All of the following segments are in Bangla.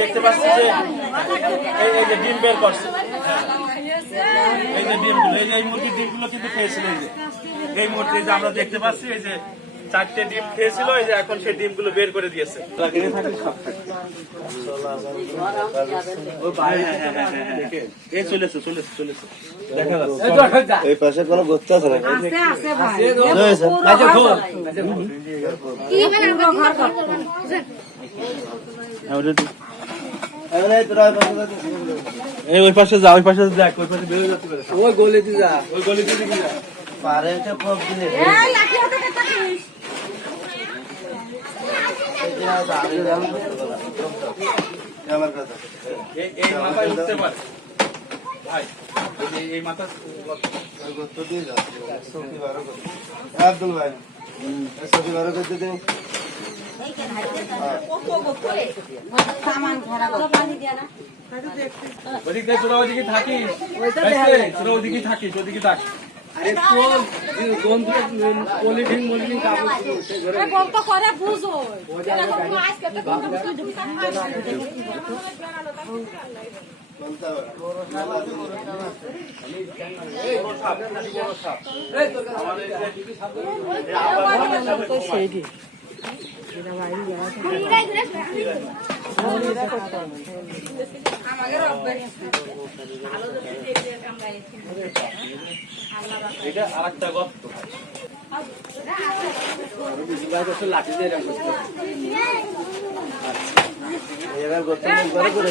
দেখতে পাচ্ছি যে এই যে ডিম বের করছে। এই যে ডিমগুলো এই যে এই মুরগির ডিমগুলো কিন্তু খেয়েছিল এই যে। এই মুহূর্তে যে আমরা দেখতে পাচ্ছি এই যে চারটে ডিম খেয়েছিল এই যে এখন সেই ডিমগুলো বের করে দিয়েছে। হ্যাঁ, হ্যাঁ, হ্যাঁ, হ্যাঁ, হ্যাঁ। এই চলেছে চলেছে চলেছে। দেখা যাচ্ছে এই পাশে কোনো আছে এই ওই পাশে যাচ্ছিস। ওই পাশে যা ওই পাশে দেখ ওই পাশে বেরোয় যাচ্ছে ওই গলি দিয়ে যা। ওই গলিতে দিকে যা। পারে একটা পপ দিলে এই লাঠি হাতে কাটিস আমার কথা। এই এই মাথায় উঠতে পারে। ভাই। এই মাথা গর্ত দিয়ে যা সত্যি বারো করতে আব্দুল ভাই সত্যি বারো করতে না ওদিক তোরা ওদিকে থাকিস তোরা ওদিকে থাকিস ওদিকে থাক আরে তোর গন্ধ পলিথিন মলিথিন কাগজ সেই ঘরে এই বলতো করে বুঝো আজকে এটা আরেকটা গর্ত লাঠি দিয়ে। এবার গর্ত করে করে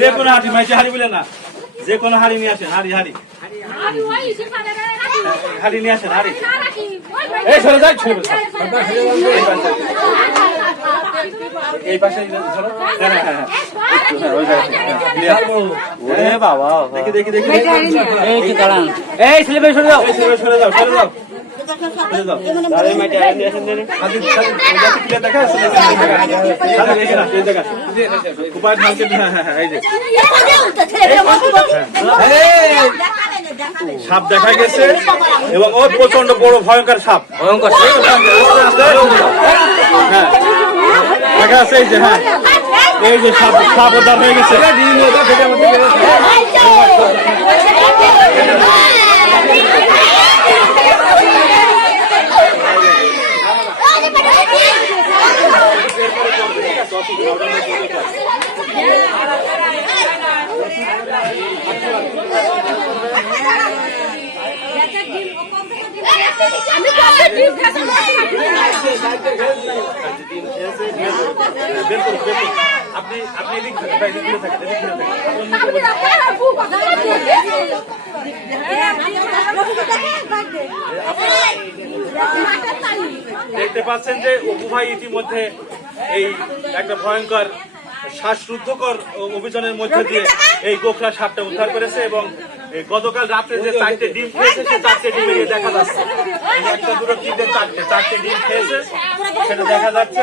যে কোনো হাড়ি মাইছে হাড়ি বলে না। যে কোনো হাড়ি নিয়ে আসেন হাড়ি হাড়ি। হাড়ি নিয়ে আসেন হাড়ি। এই সরে যাক সরে এই পাশে হ্যাঁ হ্যাঁ হ্যাঁ। বাবা। দেখি দেখি দেখি। এই এই ছেলে সরে যাও। সরে যাও সরে যাও। সাপ দেখা গেছে এবং ওই প্রচণ্ড বড় ভয়ঙ্কর সাপ। ভয়ঙ্কর হ্যাঁ। দেখা আছে এই যে হ্যাঁ। এই যে সাপ সাপ উদ্ধার হয়ে গেছে। আপনি আপনি দেখতে পাচ্ছেন যে অপু ভাই ইতিমধ্যে এই একটা ভয়ঙ্কর শ্বাসরুদ্ধকর অভিযানের মধ্যে দিয়ে এই গোখরা সাপটা উদ্ধার করেছে এবং গতকাল রাত্রে যে চারটে ডিম খেয়েছে সে চারটে ডিমে দেখা যাচ্ছে। একটা দুটো চারটে চারটে ডিম খেয়েছে, সেটা দেখা যাচ্ছে।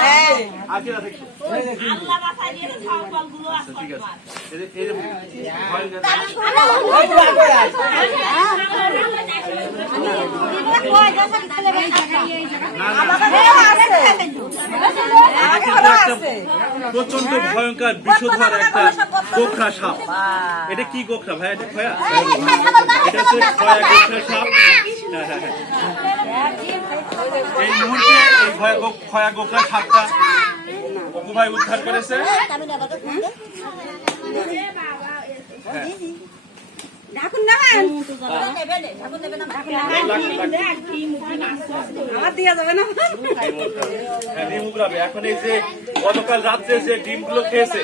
প্রচণ্ড ভয়ঙ্কর বিষধর একটা গোখরা সাপ এটা কি গোখরা ভাই এটা খয়া এটা হচ্ছে গোখরা সাপ হ্যাঁ, হ্যাঁ, হ্যাঁ। এই মুহূর্তে এই ভয়া গোখরা সাপটা অপু ভাই উদ্ধার করেছে হ্যাঁ। এখন এই যে গতকাল রাত্রে ডিমগুলো খেয়েছে,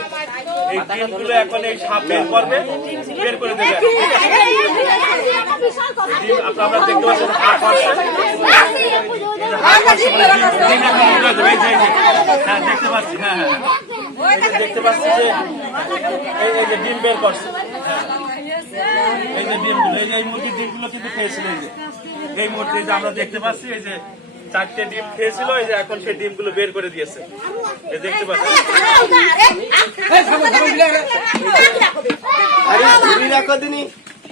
এই ডিমগুলো এখন এই সাপ বের করবে বের করে দেবে দেখতে। হ্যাঁ দেখতে পাচ্ছি হ্যাঁ হ্যাঁ দেখতে পাচ্ছি যে এই যে ডিম বের করছে ডিমগুলো এই যে এই ডিমগুলো এই আমরা দেখতে পাচ্ছি এই যে চারটে ডিম খেয়েছিল এই যে এখন সেই ডিমগুলো বের করে দিয়েছে দেখতে পাচ্ছি রাখো দিনি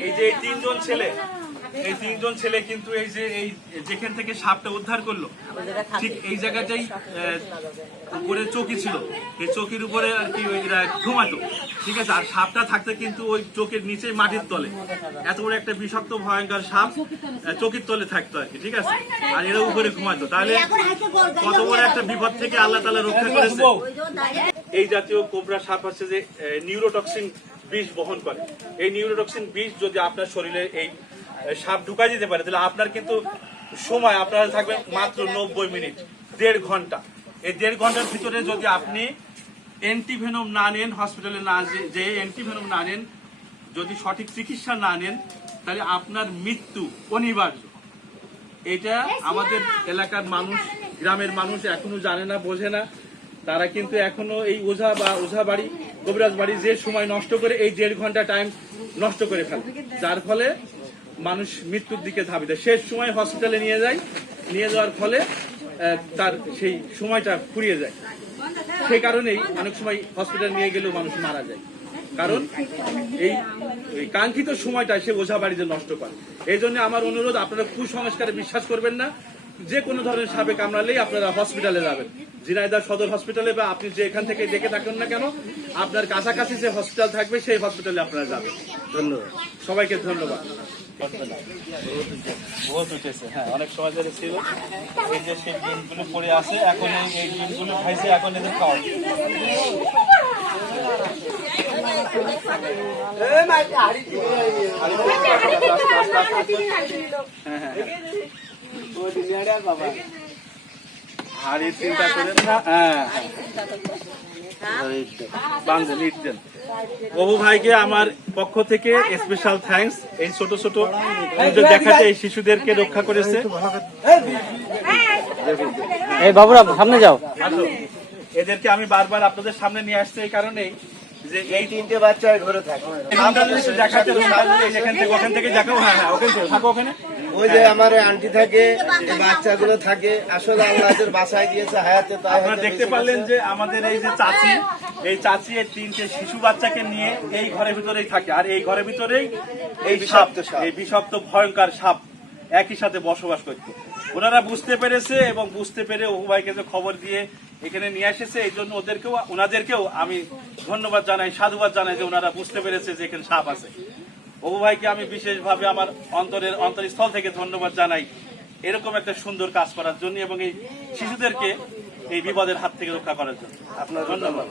এই যে তিনজন ছেলে এই তিনজন ছেলে কিন্তু এই যে, এই যেখান থেকে সাপটা উদ্ধার করল, ঠিক এই জায়গাটাই উপরে চৌকি ছিল। এই চৌকির উপরে আর কি ঘুমাতো। ঠিক আছে, আর সাপটা থাকতে কিন্তু ওই চোখের নিচে মাটির তলে। এত বড় একটা বিষাক্ত, ভয়ঙ্কর সাপ চৌকির তলে থাকতো আর কি, ঠিক আছে? আর এরা উপরে ঘুমাতো। তাহলে কত বড় একটা বিপদ থেকে আল্লাহ তালা রক্ষা করেছে। এই জাতীয় কোবরা সাপ হচ্ছে যে নিউরোটক্সিন বিষ বহন করে। এই নিউরোটক্সিন বিষ যদি আপনার শরীরে এই সাপ ঢুকাই যেতে পারে, তাহলে আপনার কিন্তু সময়, আপনার থাকবে মাত্র নব্বই মিনিট, দেড় ঘণ্টা। এই দেড় ঘণ্টার ভিতরে যদি আপনি অ্যান্টিভেনম না নেন হসপিটালে না যে অ্যান্টিভেনম না নেন, যদি সঠিক চিকিৎসা না নেন, তাহলে আপনার মৃত্যু অনিবার্য। এটা আমাদের এলাকার মানুষ, গ্রামের মানুষ এখনও জানে না, বোঝে না। তারা কিন্তু এখনও এই ওঝা বা ওঝা বাড়ি, কবিরাজ বাড়ি যে সময় নষ্ট করে এই দেড় ঘণ্টা টাইম নষ্ট করে ফেলে। যার ফলে মানুষ মৃত্যুর দিকে ধাবি দেয় শেষ সময় হসপিটালে নিয়ে যায়। নিয়ে যাওয়ার ফলে তার সেই সময়টা ফুরিয়ে যায়। সেই কারণেই অনেক সময় হসপিটাল নিয়ে গেলেও মানুষ মারা যায়। কারণ এই কাঙ্ক্ষিত সময়টা সে ওঝা বাড়িতে নষ্ট করে। এই জন্য আমার অনুরোধ, আপনারা কুসংস্কারে বিশ্বাস করবেন না। যে কোনো ধরনের সাপে কামড়ালেই আপনারা হসপিটালে যাবেন। ঝিনাইদহ সদর হসপিটালে বা আপনি যে এখান থেকে দেখে থাকেন না কেন আপনার কাছাকাছি যে হসপিটাল থাকবে সেই হসপিটালে আপনারা যাবেন। ধন্যবাদ। সবাইকে ধন্যবাদ। বহুত উঠেছে হ্যাঁ অনেক সময় ধরে ছিল। এই যে সেই ডিমগুলো পড়ে আছে এখন এই ডিমগুলো খাইছে এখন এদের খাওয়া। আর এই চিন্তা করেন না হ্যাঁ। ভাইকে আমার পক্ষ থেকে স্পেশাল থ্যাঙ্কস এই ছোট ছোট দেখাতে এই শিশুদেরকে রক্ষা করেছে। এই বাবুরা সামনে যাও। এদেরকে আমি বারবার আপনাদের সামনে নিয়ে আসছি এই কারণেই যে এই তিনটে বাচ্চা ঘরে থাকে। আমরা যদি দেখাতে থেকে ওখান থেকে দেখাও। হ্যাঁ হ্যাঁ ওখান থেকে থাকো ওখানে। ওই যে আমার আন্টি থাকে বাচ্চাগুলো থাকে আসলে আল্লাহ বাসায় দিয়েছে হায়াতে আপনারা দেখতে পারলেন যে আমাদের এই যে চাচি এই চাচি এই তিনটে শিশু বাচ্চাকে নিয়ে এই ঘরের ভিতরেই থাকে। আর এই ঘরের ভিতরেই এই সাপ। এই বিষাক্ত ভয়ঙ্কর সাপ একই সাথে বসবাস করত। ওনারা বুঝতে পেরেছে এবং বুঝতে পেরে ভাইকে যে খবর দিয়ে এখানে নিয়ে এসেছে এই জন্য ওদেরকেও ওনাদেরকেও আমি ধন্যবাদ জানাই সাধুবাদ জানাই যে ওনারা বুঝতে পেরেছে যে এখানে সাপ আছে। ওহু ভাইকে আমি বিশেষভাবে আমার অন্তরের অন্তরস্থল থেকে ধন্যবাদ জানাই। এরকম একটা সুন্দর কাজ করার জন্য এবং এই শিশুদেরকে এই বিপদের হাত থেকে রক্ষা করার জন্য। আপনার ধন্যবাদ।